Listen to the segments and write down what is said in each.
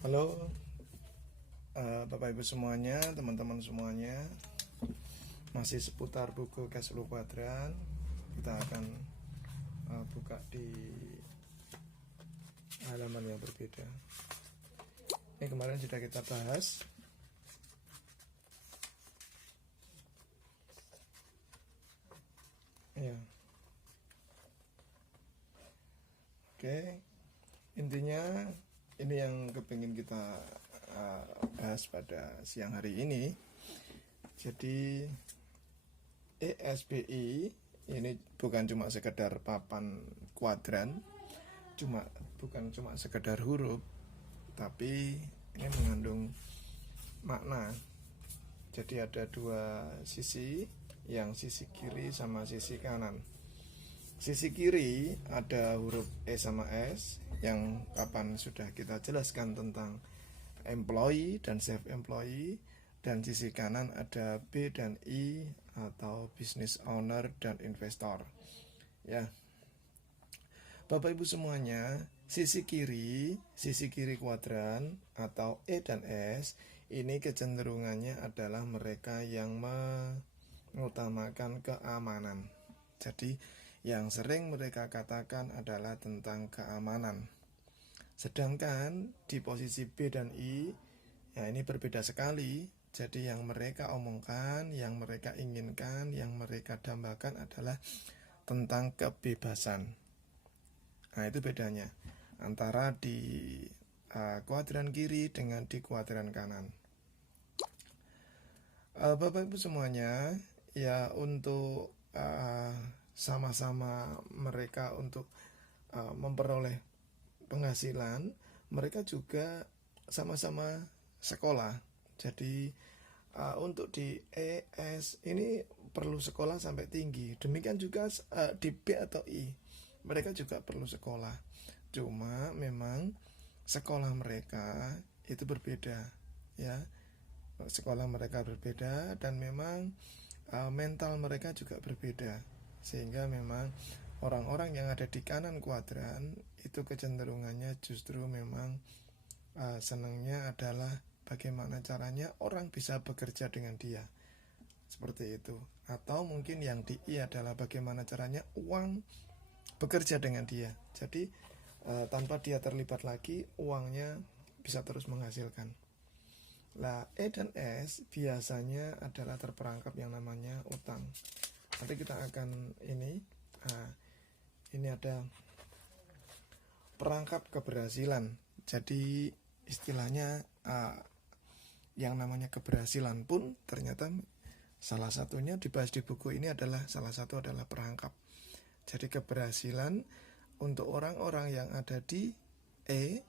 Halo, Bapak Ibu semuanya, teman-teman semuanya. Masih seputar buku cash flow kuadran. Kita akan buka di halaman yang berbeda. Ini kemarin sudah kita bahas. Ya. Oke. Intinya ini yang kepingin kita bahas pada siang hari ini. Jadi ESBI ini bukan cuma sekedar papan kuadran, bukan cuma sekedar huruf, tapi ini mengandung makna. Jadi ada dua sisi, yang sisi kiri sama sisi kanan. Sisi kiri ada huruf E sama S yang kapan sudah kita jelaskan tentang employee dan self employee, dan sisi kanan ada B dan I atau business owner dan investor. Ya. Bapak Ibu semuanya, sisi kiri kuadran atau E dan S ini kecenderungannya adalah mereka yang mengutamakan keamanan. Jadi yang sering mereka katakan adalah tentang keamanan. Sedangkan di posisi B dan I, ya ini berbeda sekali. Jadi yang mereka omongkan, yang mereka inginkan, yang mereka dambakan adalah tentang kebebasan. Nah, itu bedanya antara di kuadran kiri dengan di kuadran kanan. Bapak Ibu semuanya, ya untuk sama-sama mereka untuk memperoleh penghasilan, mereka juga sama-sama sekolah. Jadi untuk di ES ini perlu sekolah sampai tinggi. Demikian juga di B atau I, mereka juga perlu sekolah. Cuma memang sekolah mereka itu berbeda, ya. Sekolah mereka berbeda dan memang mental mereka juga berbeda. Sehingga memang orang-orang yang ada di kanan kuadran itu kecenderungannya justru memang senangnya adalah bagaimana caranya orang bisa bekerja dengan dia, seperti itu. Atau mungkin yang di I adalah bagaimana caranya uang bekerja dengan dia. Jadi tanpa dia terlibat lagi, uangnya bisa terus menghasilkan. Nah, E dan S biasanya adalah terperangkap yang namanya utang. Nanti kita akan ini ada perangkap keberhasilan. Jadi istilahnya yang namanya keberhasilan pun ternyata salah satunya dibahas di buku ini adalah perangkap. Jadi keberhasilan untuk orang-orang yang ada di E,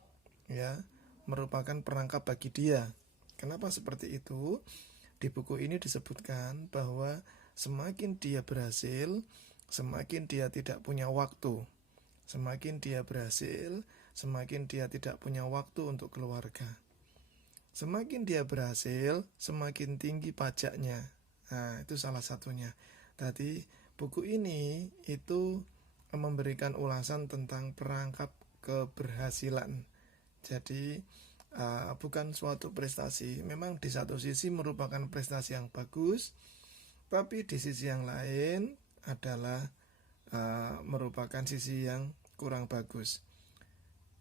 ya, merupakan perangkap bagi dia. Kenapa seperti itu? Di buku ini disebutkan bahwa semakin dia berhasil, semakin dia tidak punya waktu. Semakin dia berhasil, semakin dia tidak punya waktu untuk keluarga. Semakin dia berhasil, semakin tinggi pajaknya. Nah, itu salah satunya. Tadi buku ini itu memberikan ulasan tentang perangkap keberhasilan. Jadi bukan suatu prestasi. Memang di satu sisi merupakan prestasi yang bagus, tapi di sisi yang lain adalah merupakan sisi yang kurang bagus.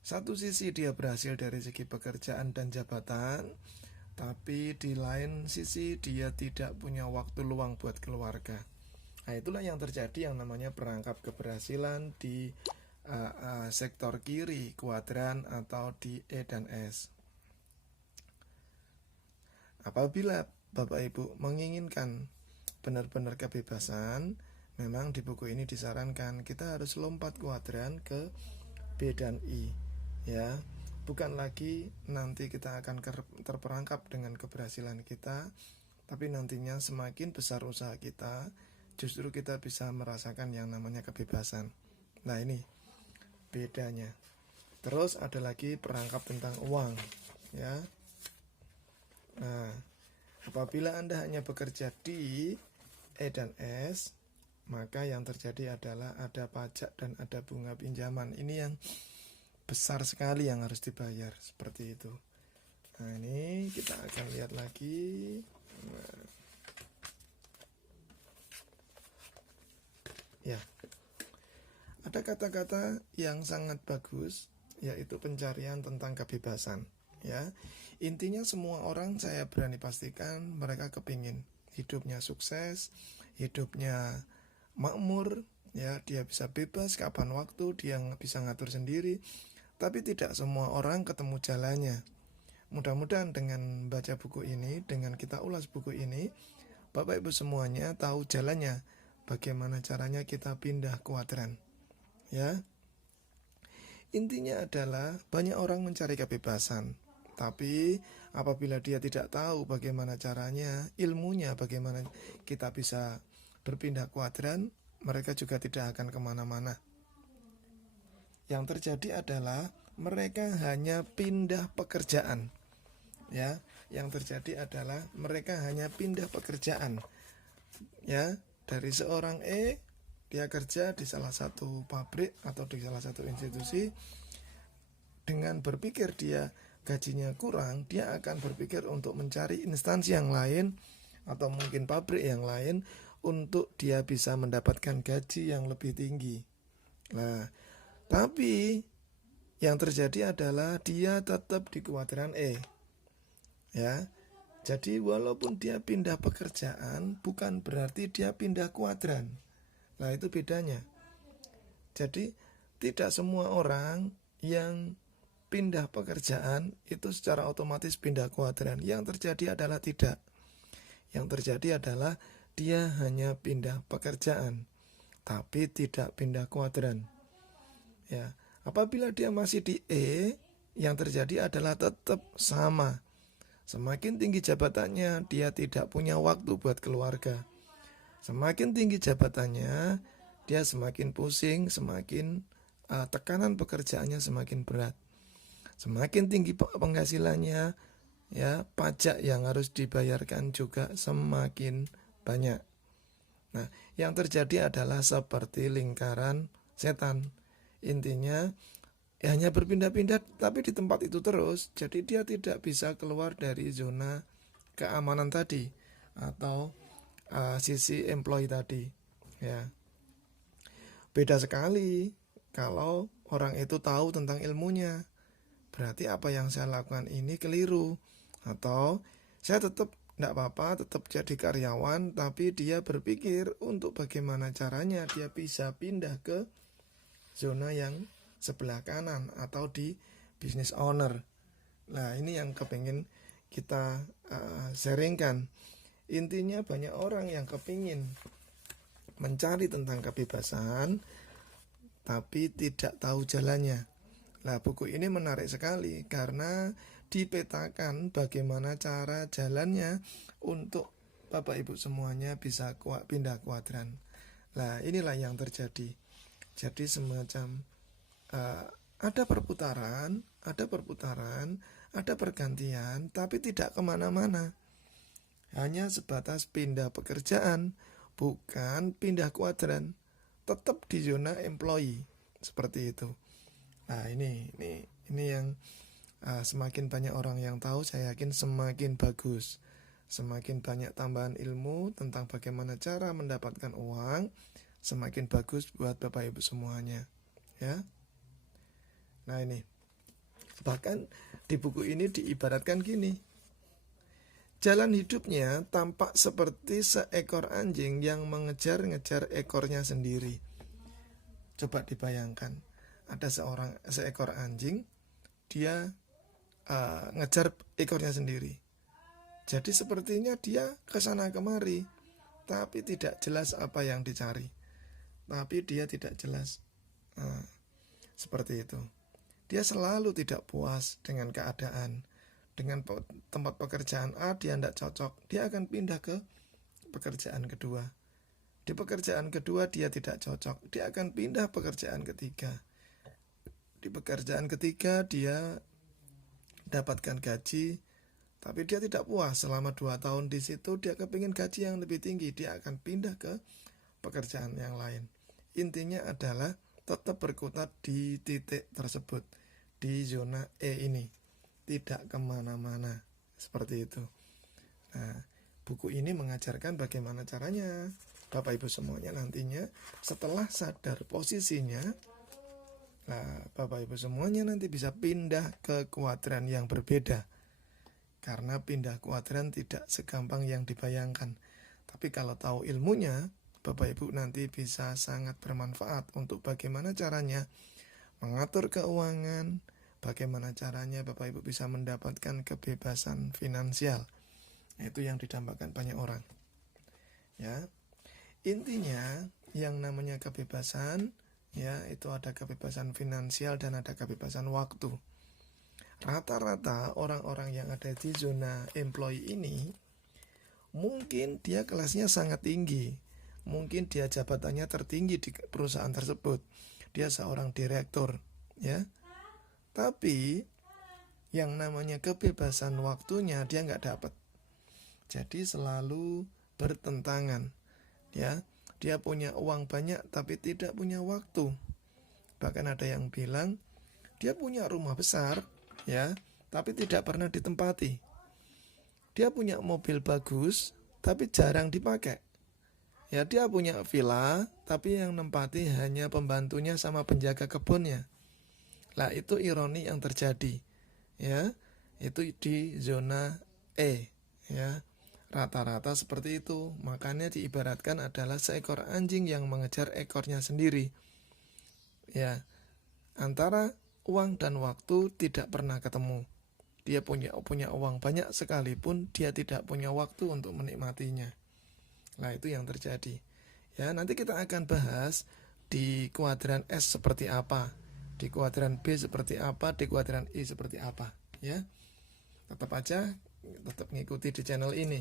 Satu sisi dia berhasil dari segi pekerjaan dan jabatan, tapi di lain sisi dia tidak punya waktu luang buat keluarga. Nah, itulah yang terjadi yang namanya perangkap keberhasilan di sektor kiri kuadran atau di E dan S. Apabila Bapak Ibu menginginkan benar-benar kebebasan, memang di buku ini disarankan kita harus lompat kuadran ke B dan I, ya. Bukan lagi nanti kita akan terperangkap dengan keberhasilan kita, tapi nantinya semakin besar usaha kita, justru kita bisa merasakan yang namanya kebebasan. Nah, ini bedanya. Terus ada lagi perangkap tentang uang, ya. Nah, apabila Anda hanya bekerja di E dan S, maka yang terjadi adalah ada pajak dan ada bunga pinjaman. Ini yang besar sekali yang harus dibayar, seperti itu. Nah, ini kita akan lihat lagi. Nah, ya, ada kata-kata yang sangat bagus, yaitu pencarian tentang kebebasan. Ya, intinya semua orang saya berani pastikan mereka kepingin hidupnya sukses, hidupnya makmur, ya, dia bisa bebas kapan waktu, dia bisa ngatur sendiri. Tapi tidak semua orang ketemu jalannya. Mudah-mudahan dengan baca buku ini, dengan kita ulas buku ini, Bapak Ibu semuanya tahu jalannya, bagaimana caranya kita pindah kuadran. Ya, intinya adalah banyak orang mencari kebebasan, tapi apabila dia tidak tahu bagaimana caranya, ilmunya bagaimana kita bisa berpindah kuadran, mereka juga tidak akan kemana-mana. Yang terjadi adalah mereka hanya pindah pekerjaan. Ya, yang terjadi adalah mereka hanya pindah pekerjaan. Ya, dari seorang dia kerja di salah satu pabrik atau di salah satu institusi. Dengan berpikir dia gajinya kurang, dia akan berpikir untuk mencari instansi yang lain atau mungkin pabrik yang lain untuk dia bisa mendapatkan gaji yang lebih tinggi. Nah, tapi yang terjadi adalah dia tetap di kuadran E. Ya. Jadi walaupun dia pindah pekerjaan, bukan berarti dia pindah kuadran. Nah, itu bedanya. Jadi tidak semua orang yang pindah pekerjaan itu secara otomatis pindah kuadran. Yang terjadi adalah tidak. Yang terjadi adalah dia hanya pindah pekerjaan, tapi tidak pindah kuadran. Ya, apabila dia masih di E, yang terjadi adalah tetap sama. Semakin tinggi jabatannya, dia tidak punya waktu buat keluarga. Semakin tinggi jabatannya, dia semakin pusing, semakin tekanan pekerjaannya semakin berat. Semakin tinggi penghasilannya, ya, pajak yang harus dibayarkan juga semakin banyak. Nah, yang terjadi adalah seperti lingkaran setan. Intinya hanya berpindah-pindah tapi di tempat itu terus. Jadi dia tidak bisa keluar dari zona keamanan tadi atau sisi employee tadi. Ya, beda sekali kalau orang itu tahu tentang ilmunya. Berarti apa yang saya lakukan ini keliru. Atau saya tetap tidak apa-apa, tetap jadi karyawan, tapi dia berpikir untuk bagaimana caranya dia bisa pindah ke zona yang sebelah kanan atau di business owner. Nah, ini yang kepingin kita sharingkan. Intinya banyak orang yang kepingin mencari tentang kebebasan tapi tidak tahu jalannya. Nah, buku ini menarik sekali karena dipetakan bagaimana cara jalannya untuk Bapak Ibu semuanya bisa pindah kuadran. Nah, inilah yang terjadi. Jadi semacam ada perputaran, ada pergantian, tapi tidak kemana-mana. Hanya sebatas pindah pekerjaan, bukan pindah kuadran. Tetap di zona employee, seperti itu. Nah, ini yang semakin banyak orang yang tahu, saya yakin semakin bagus. Semakin banyak tambahan ilmu tentang bagaimana cara mendapatkan uang, semakin bagus buat Bapak Ibu semuanya. Ya. Nah, ini bahkan di buku ini diibaratkan gini. Jalan hidupnya tampak seperti seekor anjing yang mengejar-ngejar ekornya sendiri. Coba dibayangkan, ada seekor anjing, dia ngejar ekornya sendiri. Jadi sepertinya dia kesana kemari, tapi tidak jelas apa yang dicari. Tapi dia tidak jelas. Seperti itu. Dia selalu tidak puas dengan keadaan. Dengan tempat pekerjaan A dia tidak cocok, dia akan pindah ke pekerjaan kedua. Di pekerjaan kedua dia tidak cocok, dia akan pindah pekerjaan ketiga. Di pekerjaan ketiga dia dapatkan gaji, tapi dia tidak puas selama 2 tahun di situ, dia kepingin gaji yang lebih tinggi, dia akan pindah ke pekerjaan yang lain. Intinya adalah tetap berkutat di titik tersebut, di zona E ini. tidak kemana-mana. Seperti itu. Nah, buku ini mengajarkan bagaimana caranya Bapak Ibu semuanya nantinya setelah sadar posisinya, nah, Bapak Ibu semuanya nanti bisa pindah ke kuadran yang berbeda. Karena pindah kuadran tidak segampang yang dibayangkan. Tapi kalau tahu ilmunya, Bapak Ibu nanti bisa sangat bermanfaat untuk bagaimana caranya mengatur keuangan, bagaimana caranya Bapak Ibu bisa mendapatkan kebebasan finansial. Itu yang didambakan banyak orang. Ya. Intinya yang namanya kebebasan, ya, itu ada kebebasan finansial dan ada kebebasan waktu. Rata-rata orang-orang yang ada di zona employee ini mungkin dia kelasnya sangat tinggi, mungkin dia jabatannya tertinggi di perusahaan tersebut, dia seorang direktur, ya. Tapi yang namanya kebebasan waktunya dia nggak dapat. Jadi selalu bertentangan, ya. Dia punya uang banyak tapi tidak punya waktu. Bahkan ada yang bilang dia punya rumah besar, ya, tapi tidak pernah ditempati. Dia punya mobil bagus tapi jarang dipakai. Ya, dia punya villa tapi yang nempati hanya pembantunya sama penjaga kebunnya. Lah, itu ironi yang terjadi. Ya, itu di zona E, ya. Rata-rata seperti itu. Makanya diibaratkan adalah seekor anjing yang mengejar ekornya sendiri. Ya, antara uang dan waktu tidak pernah ketemu. Dia punya uang banyak sekalipun dia tidak punya waktu untuk menikmatinya. Nah, itu yang terjadi. Ya, nanti kita akan bahas di kuadran S seperti apa, di kuadran B seperti apa, di kuadran I seperti apa, ya. Tetap ngikuti di channel ini.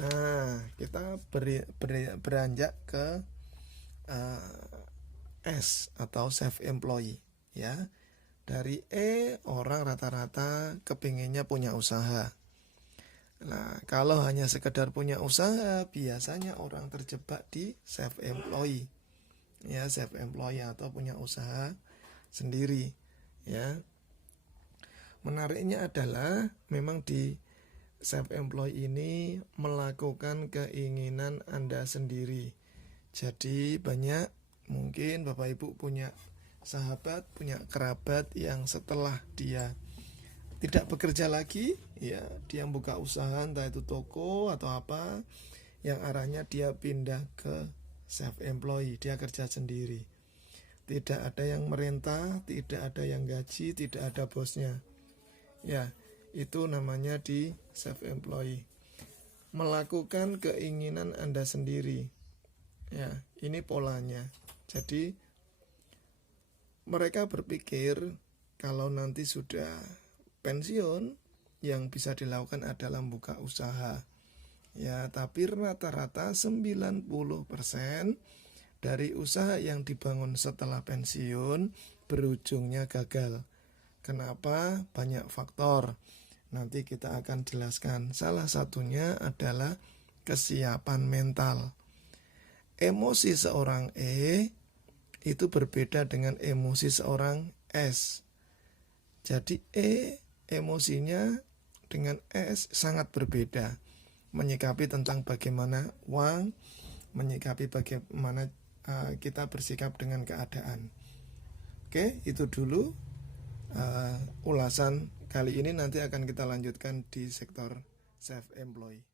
Nah, kita beranjak ke S atau self employee, ya. Dari E, orang rata-rata kepinginnya punya usaha. Nah, kalau hanya sekedar punya usaha, biasanya orang terjebak di self employee, ya, self employee atau punya usaha sendiri, ya. Menariknya adalah memang di self employee ini melakukan keinginan Anda sendiri. Jadi banyak mungkin Bapak Ibu punya sahabat, punya kerabat yang setelah dia tidak bekerja lagi, ya, dia buka usaha, entah itu toko atau apa, yang arahnya dia pindah ke self employee, dia kerja sendiri. Tidak ada yang merintah, tidak ada yang gaji, tidak ada bosnya. Ya, itu namanya di self employee. Melakukan keinginan Anda sendiri. Ya, ini polanya. Jadi mereka berpikir kalau nanti sudah pensiun, yang bisa dilakukan adalah buka usaha. Ya, tapi rata-rata 90% dari usaha yang dibangun setelah pensiun berujungnya gagal. Kenapa? Banyak faktor. Nanti kita akan jelaskan. Salah satunya adalah kesiapan mental. Emosi seorang E itu berbeda dengan emosi seorang S. Jadi E emosinya dengan S sangat berbeda. Menyikapi tentang bagaimana uang, menyikapi bagaimana kita bersikap dengan keadaan. Oke, itu dulu ulasan kali ini. Nanti akan kita lanjutkan di sektor self-employed.